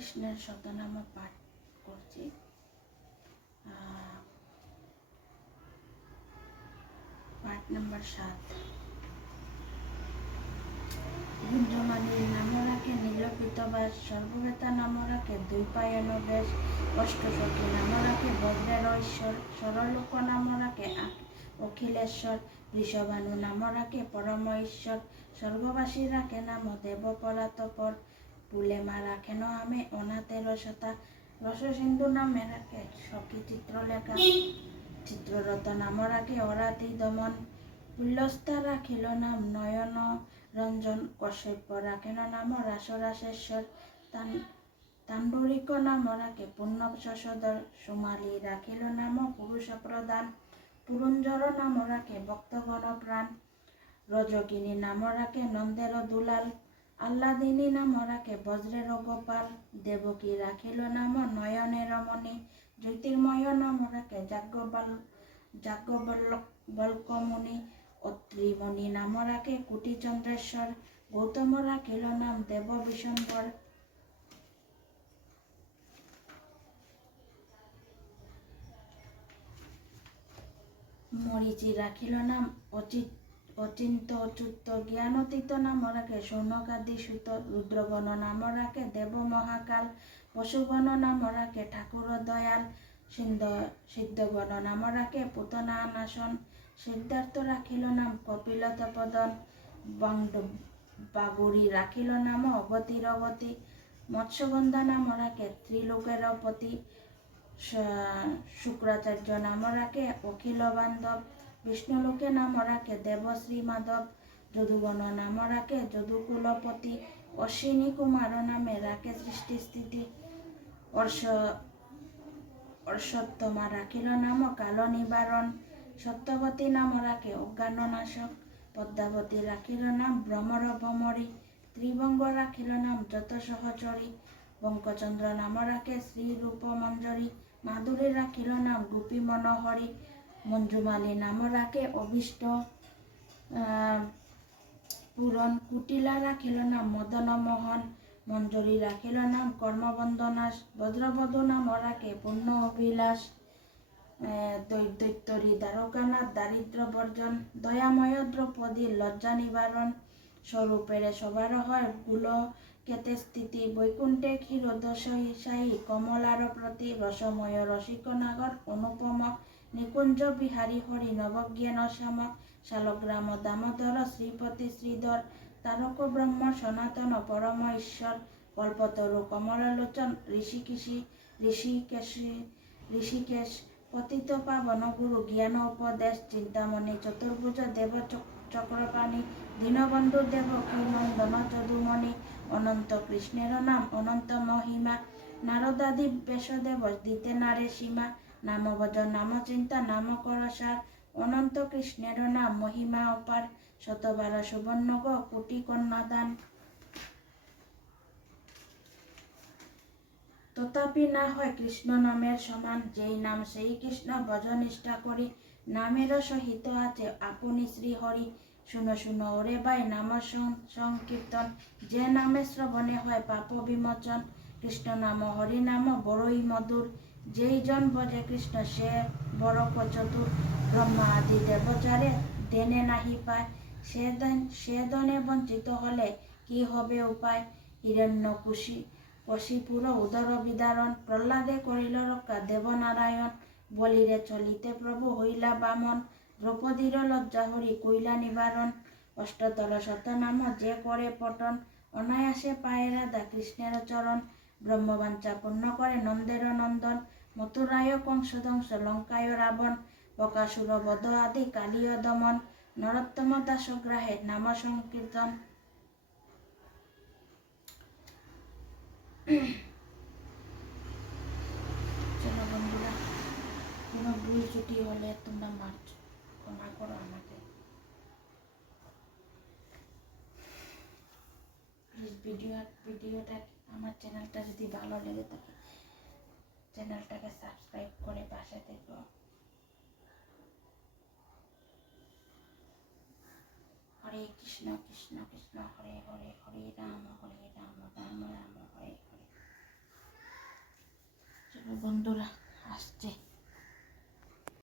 কৃষ্ণের শতনাম পাঠ করছি। পাঠ নম্বর সাত। নামরাকে নীলপিত বাস, সর্ববেতা নামরাকে দুই পায়ন বেশ নামরাকে বজ্রের ঈশ্বর সরলোক নামরাকে অখিলেশ্বর বৃষভানু নামরাকে পরম ঈশ্বর স্বর্গবাসী রাখে নাম দেব পুলেমা রাখেন আমি অনাথের শতা রস সিন্ধু নামে রাখে সখী চিত্রলেখা। চিত্ররত নাম রাখে অরাতি দমন। উল্লস্তা রাখিল নাম নয়ন। রঞ্জন কশ্যপ রাখেন নাম রাসরাসেশ্বর? তান, তাণ্ডরিক নাম রাখে পূর্ণ শশধর। সুমালি রাখিল নাম পুরুষ প্রদান পুরঞ্জর নাম রাখে ভক্তগণ প্রাণ। রজকিনী নাম রাখে নন্দের দুলাল। আল্লাদিনী নাম রাখে বজ্রের গোপাল দেবকী রাখিল নাম নয়নের রমণী জ্যোতির্ময় নাম রাখে যাজ্ঞবল যাজ্ঞবল্কমণি অত্রিমণি নাম রাখে কুটিচন্দ্রেশ্বর গৌতম রাখিল নাম দেব বিশম্বর মরিচি রাখিল নাম, অচিত অচিন্ত অচ্যুত, জ্ঞানতীত নাম রাখে সৌনকাদি সুত রুদ্রগণ নাম রাখে দেব মহাকাল পশুগণ নাম রাখে ঠাকুর দয়াল, সিন্ধ সিদ্ধগণ নাম রাখে পুতনা নাশন সিদ্ধার্থ রাখিল নাম কপিলত পদন বাগুড়ি রাখিল নাম অগতির অগতি মৎস্যগন্ধা নাম রাখে ত্রিলোকের পতি স- শুক্রাচার্য নাম রাখে অখিল বান্ধব বিষ্ণুলোকে নাম রাখে দেবশ্রী মাধব যদুবন নাম রাখে যদুকুলপতি অশ্বিনী কুমার নামে রাখে সৃষ্টি স্থিতি অর্ষ অর্ষোত্তমা রাখিল নাম কাল নিবারণ সত্যবতী নাম রাখে অজ্ঞান নাশক পদ্মাবতী রাখিল নাম ভ্রমর ভ্রমরী ত্রিভঙ্গ রাখিল নাম যত সহচরী বঙ্কচন্দ্র নাম রাখে শ্রী রূপ মঞ্জরী মাধুরী রাখিল নাম গোপী মনোহরী মঞ্জুমালী নাম রাখে অভীষ্ট পূরণ কুটিলা রাখিল নাম, মদন, মোহন মঞ্জরী রাখিল নাম কর্মবন্দনাশ বজ্রবধূ নাম পূর্ণ অভিলাষ দৈত্যরী দ্বারকানাথ দারিদ্র বর্জন দয়াময় দ্রৌপদী লজ্জা নিবারণ স্বরূপের সবার হয় গুল কেতে স্থিতি, বৈকুণ্ঠে ক্ষীরোদশায়ী কমলার প্রতি রসময় রসিক নাগর অনুপম নিকুঞ্জ বিহারী হরি নবজ্ঞান শ্যাম শালগ্রাম দামোদর শ্রীপতি শ্রীধর তারক ব্রহ্ম সনাতন পরম ঈশ্বর কল্পতরু কমলালোচন ঋষিকেশী ঋষিকেশী ঋষিকেশ পতিত পাবন গুরু জ্ঞান উপদেশ চিন্তামণি চতুর্ভুজ দেব চক- চক্রপাণি দীনবন্ধু দেব নন্দন যদুমণি অনন্ত কৃষ্ণের নাম অনন্ত মহিমা নারদাদি বেশদেব দিতে নারে সীমা নাম ভজ নাম চিন্তা নাম করসার অনন্ত কৃষ্ণের নাম মহিমা অপার। শতবার সুবর্ণ গো কোটি কন্যাদান। তথাপি না হয় কৃষ্ণ নামের সমান, যেই নাম সেই কৃষ্ণ ভজ নিষ্ঠা করি নামের সহিত আছে আপনি শ্রী হরি শুনো শুনো, ওরে ভাই, নাম সংকীর্তন। যে নামে শ্রবণে হয় পাপ বিমোচন। কৃষ্ণ নাম, হরি নাম, বড়ই মধুর। যেই জন ভজে কৃষ্ণ, সে বড় চতুর ব্রহ্মা আদি দেবচারে দেনে নাহি পায়। সে সে দনে বঞ্চিত হলে কি হবে উপায়? হিরণ্য কুশি কশিপুর উদর বিদারণ, প্রহ্লাদে করিল রক্ষা দেবনারায়ণ, বলিরে চলিতে প্রভু হইলা বামন। দ্রৌপদীর লজ্জা হরি কইলা নিবারণ। অষ্টতর শতনাম যে করে পটন অনায়াসে পায়ে রাধা কৃষ্ণের চরণ। ব্রহ্মবাঞ্চা পূর্ণ করে নন্দের নন্দন মথুরায় কংসদংশ লঙ্কায় রাবণ, বকাসুর, বধ আদি, কালীয় দমন, নরোত্তম দাসগ্রাহে নাম সংকীর্তন। চলো বন্ধুরা কোনো ভুল ত্রুটি হলে তোমরা মার ক্ষমা করো আমাকে। ভিডিও ভিডিওটা আমার চ্যানেলটা যদি ভালো লেগে থাকে চ্যানেলটাকে সাবস্ক্রাইব করে পাশে থেকে। হরে কৃষ্ণ কৃষ্ণ কৃষ্ণ, হরে হরে হরে রাম হরে রাম রাম রাম, হরে হরে। চলো বন্ধুরা, আসছে।